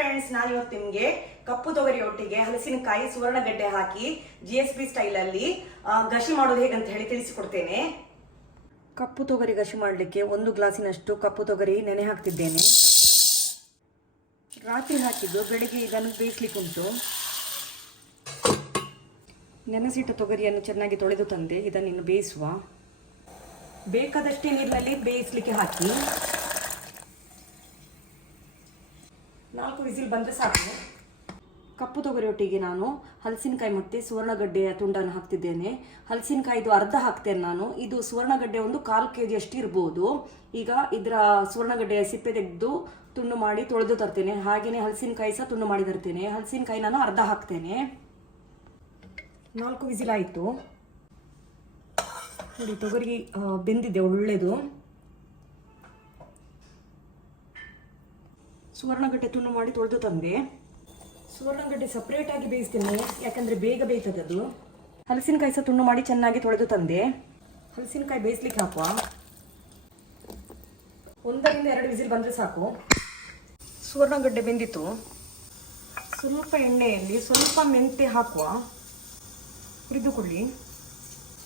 Friends ನಾನು ಇವತ್ತು ನಿಮಗೆ ಕಪ್ಪು ತೊಗರಿ ಒಟ್ಟಿಗೆ ಹಲಸಿನಕಾಯಿ ಸುವರ್ಣಗಡ್ಡೆ ಹಾಕಿ ಜಿ ಎಸ್ ಬಿ ಸ್ಟೈಲಲ್ಲಿ ಗಶಿ ಮಾಡೋದು ಹೇಗಂತ ಹೇಳಿ ತಿಳಿಸಿಕೊಡ್ತೇನೆ. ಕಪ್ಪು ತೊಗರಿ ಗಶಿ ಮಾಡಲಿಕ್ಕೆ ಒಂದು ಗ್ಲಾಸಿನಷ್ಟು ಕಪ್ಪು ತೊಗರಿ ನೆನೆ ಹಾಕ್ತಿದ್ದೇನೆ. ರಾತ್ರಿ ಹಾಕಿದ್ದು ಬೆಳಿಗ್ಗೆ ಇದನ್ನು ಬೇಯಿಸ್ಲಿಕ್ಕೆ ಉಂಟು. ನೆನೆಸಿಟ್ಟ ತೊಗರಿಯನ್ನು ಚೆನ್ನಾಗಿ ತೊಳೆದು ತಂದೆ, ಇದನ್ನು ಇನ್ನು ಬೇಯಿಸುವ. ಬೇಕಾದಷ್ಟೇ ನೀರಿನಲ್ಲಿ ಬೇಯಿಸ್ಲಿಕ್ಕೆ ಹಾಕಿ. ನಾಲ್ಕು ವಿಸಿಲ್ ಬಂದರೆ ಸಾಕು. ಕಪ್ಪು ತೊಗರಿ ಒಟ್ಟಿಗೆ ನಾನು ಹಲಸಿನಕಾಯಿ ಮತ್ತು ಸುವರ್ಣಗಡ್ಡೆಯ ತುಂಡನ್ನು ಹಾಕ್ತಿದ್ದೇನೆ. ಹಲಸಿನಕಾಯಿದು ಅರ್ಧ ಹಾಕ್ತೇನೆ ನಾನು. ಇದು ಸುವರ್ಣಗಡ್ಡೆ ಒಂದು ಕಾಲು ಕೆ ಜಿ ಅಷ್ಟು ಇರ್ಬೋದು. ಈಗ ಇದರ ಸುವರ್ಣಗಡ್ಡೆಯ ಸಿಪ್ಪೆ ತೆಗೆದು ತುಂಡು ಮಾಡಿ ತೊಳೆದು ತರ್ತೇನೆ. ಹಾಗೆಯೇ ಹಲಸಿನಕಾಯಿ ಸಹ ತುಂಡು ಮಾಡಿ ತರ್ತೇನೆ. ಹಲಸಿನಕಾಯಿ ನಾನು ಅರ್ಧ ಹಾಕ್ತೇನೆ. ನಾಲ್ಕು ವಿಸಿಲ್ ಆಯಿತು. ನೋಡಿ ತೊಗರಿ ಬೆಂದಿದೆ ಒಳ್ಳೆಯದು ಸುವರ್ಣಗಡ್ಡೆ ತುಂಡು ಮಾಡಿ ತೊಳೆದು ತಂದೆ. ಸುವರ್ಣಗಡ್ಡೆ ಸಪ್ರೇಟ್ ಆಗಿ ಬೇಯಿಸ್ತೇನೆ. ಯಾಕಂದ್ರೆ ಬೇಗ ಬೇಯ್ತದದು. ಹಲಸಿನಕಾಯಿ ಸಹ ತುಂಡು ಮಾಡಿ ಚೆನ್ನಾಗಿ ತೊಳೆದು ತಂದೆ. ಹಲಸಿನಕಾಯಿ ಬೇಯಿಸ್ಲಿಕ್ಕೆ ಹಾಕುವ. ಒಂದರಿಂದ ಎರಡು ವಿಸಿಲ್ ಬಂದರೆ ಸಾಕು. ಸುವರ್ಣಗಡ್ಡೆ ಬೆಂದಿತ್ತು. ಸ್ವಲ್ಪ ಎಣ್ಣೆಯಲ್ಲಿ ಸ್ವಲ್ಪ ಮೆಂತೆ ಹಾಕುವ. ಹುರಿದುಕೊಳ್ಳಿ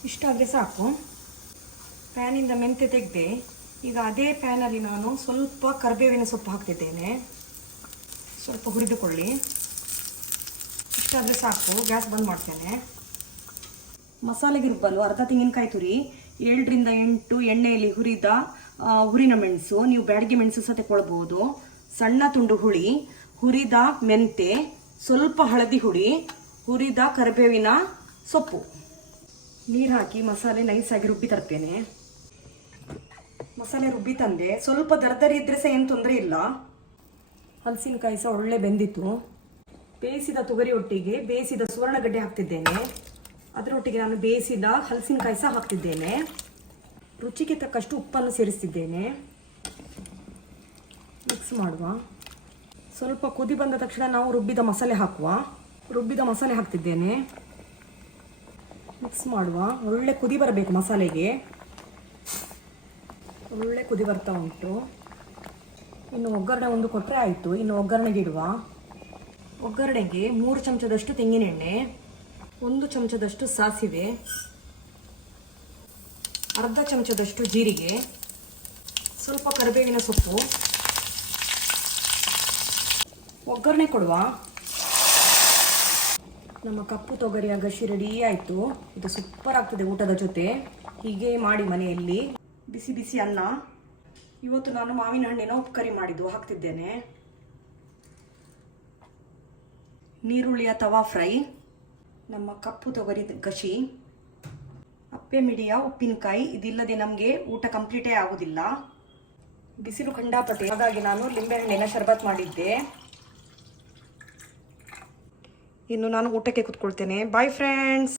ಇಷ್ಟಾದರೆ ಸಾಕು. ಪ್ಯಾನಿಂದ ಮೆಂತೆ ತೆಗೆದೆ. ಈಗ ಅದೇ ಪ್ಯಾನಲ್ಲಿ ನಾನು ಸ್ವಲ್ಪ ಕರಿಬೇವಿನ ಸೊಪ್ಪು ಹಾಕ್ತಿದ್ದೇನೆ. ಸ್ವಲ್ಪ ಹುರಿದುಕೊಳ್ಳಿ. ಇಷ್ಟಾದರೆ ಸಾಕು, ಗ್ಯಾಸ್ ಬಂದ್ ಮಾಡ್ತೇನೆ. ಮಸಾಲೆಗೆ ರುಬ್ಬಲು ಅರ್ಧ ತೆಂಗಿನಕಾಯಿ ತುರಿ, ಏಳರಿಂದ ಎಂಟು ಎಣ್ಣೆಯಲ್ಲಿ ಹುರಿದ ಹುರಿನ ಮೆಣಸು, ನೀವು ಬ್ಯಾಡಿಗೆ ಮೆಣಸು ಸಹ ತೆಕೊಳ್ಬೋದು ಸಣ್ಣ ತುಂಡು ಹುಳಿ, ಹುರಿದ ಮೆಂತೆ, ಸ್ವಲ್ಪ ಹಳದಿ ಹುಳಿ, ಹುರಿದ ಕರಿಬೇವಿನ ಸೊಪ್ಪು. ನೀರು ಹಾಕಿ ಮಸಾಲೆ ನೈಸಾಗಿ ರುಬ್ಬಿ ತರ್ತೇನೆ. ಮಸಾಲೆ ರುಬ್ಬಿ ತಂದೆ. ಸ್ವಲ್ಪ ದರದರಿ ಇದ್ರೆ ಸಹ ಏನು ತೊಂದರೆ ಇಲ್ಲ. ಹಲಸಿನಕಾಯಿ ಸಹ ಒಳ್ಳೆ ಬೆಂದಿತ್ತು. ಬೇಯಿಸಿದ ತೊಗರಿ ಒಟ್ಟಿಗೆ ಬೇಯಿಸಿದ ಸುವರ್ಣಗಡ್ಡೆ ಹಾಕ್ತಿದ್ದೇನೆ. ಅದರೊಟ್ಟಿಗೆ ನಾನು ಬೇಯಿಸಿದ ಹಲಸಿನಕಾಯಿ ಸಹ ಹಾಕ್ತಿದ್ದೇನೆ. ರುಚಿಗೆ ತಕ್ಕಷ್ಟು ಉಪ್ಪನ್ನು ಸೇರಿಸ್ತಿದ್ದೇನೆ. ಮಿಕ್ಸ್ ಮಾಡುವ. ಸ್ವಲ್ಪ ಕುದಿ ಬಂದ ತಕ್ಷಣ ನಾವು ರುಬ್ಬಿದ ಮಸಾಲೆ ಹಾಕುವ. ರುಬ್ಬಿದ ಮಸಾಲೆ ಹಾಕ್ತಿದ್ದೇನೆ. ಮಿಕ್ಸ್ ಮಾಡುವ. ಒಳ್ಳೆ ಕುದಿ ಬರಬೇಕು ಮಸಾಲೆಗೆ. ಒಳ್ಳೆ ಕುದಿ ಬರ್ತಾ ಉಂಟು. ಇನ್ನು ಒಗ್ಗರಣೆ ಒಂದು ಕೊಟ್ಟರೆ ಆಯಿತು. ಇನ್ನು ಒಗ್ಗರಣೆಗೆ ಇಡುವ. ಒಗ್ಗರಣೆಗೆ ಮೂರು ಚಮಚದಷ್ಟು ತೆಂಗಿನೆಣ್ಣೆ, ಒಂದು ಚಮಚದಷ್ಟು ಸಾಸಿವೆ, ಅರ್ಧ ಚಮಚದಷ್ಟು ಜೀರಿಗೆ, ಸ್ವಲ್ಪ ಕರಿಬೇವಿನ ಸೊಪ್ಪು. ಒಗ್ಗರಣೆ ಕೊಡುವ. ನಮ್ಮ ಕಪ್ಪು ತೊಗರಿಯ ಗಶಿ ರೆಡಿ ಆಯಿತು. ಇದು ಸೂಪರ್ ಆಗ್ತದೆ ಊಟದ ಜೊತೆ. ಹೀಗೆ ಮಾಡಿ ಮನೆಯಲ್ಲಿ. ಬಿಸಿ ಬಿಸಿ ಅನ್ನ. ಇವತ್ತು ನಾನು ಮಾವಿನ ಹಣ್ಣಿನ ಉಪ್ಕರಿ ಮಾಡಿದ್ದು, ಹಾಕ್ತಿದ್ದೇನೆ. ನೀರುಳ್ಳಿಯ ತವಾ ಫ್ರೈ, ನಮ್ಮ ಕಪ್ಪು ತೊಗರಿ ಗಶಿ ಅಪ್ಪೆ ಮಿಡಿಯ ಉಪ್ಪಿನಕಾಯಿ, ಇದಿಲ್ಲದೆ ನಮಗೆ ಊಟ ಕಂಪ್ಲೀಟೇ ಆಗೋದಿಲ್ಲ. ಬಿಸಿಲು ಖಂಡಾಪಟ್ಟೆ ಹಾಗಾಗಿ ನಾನು ಲಿಂಬೆಹಣ್ಣಿನ ಶರ್ಬತ್ ಮಾಡಿದ್ದೆ. ಇನ್ನು ನಾನು ಊಟಕ್ಕೆ ಕೂತ್ಕೊಳ್ತೇನೆ. Bye friends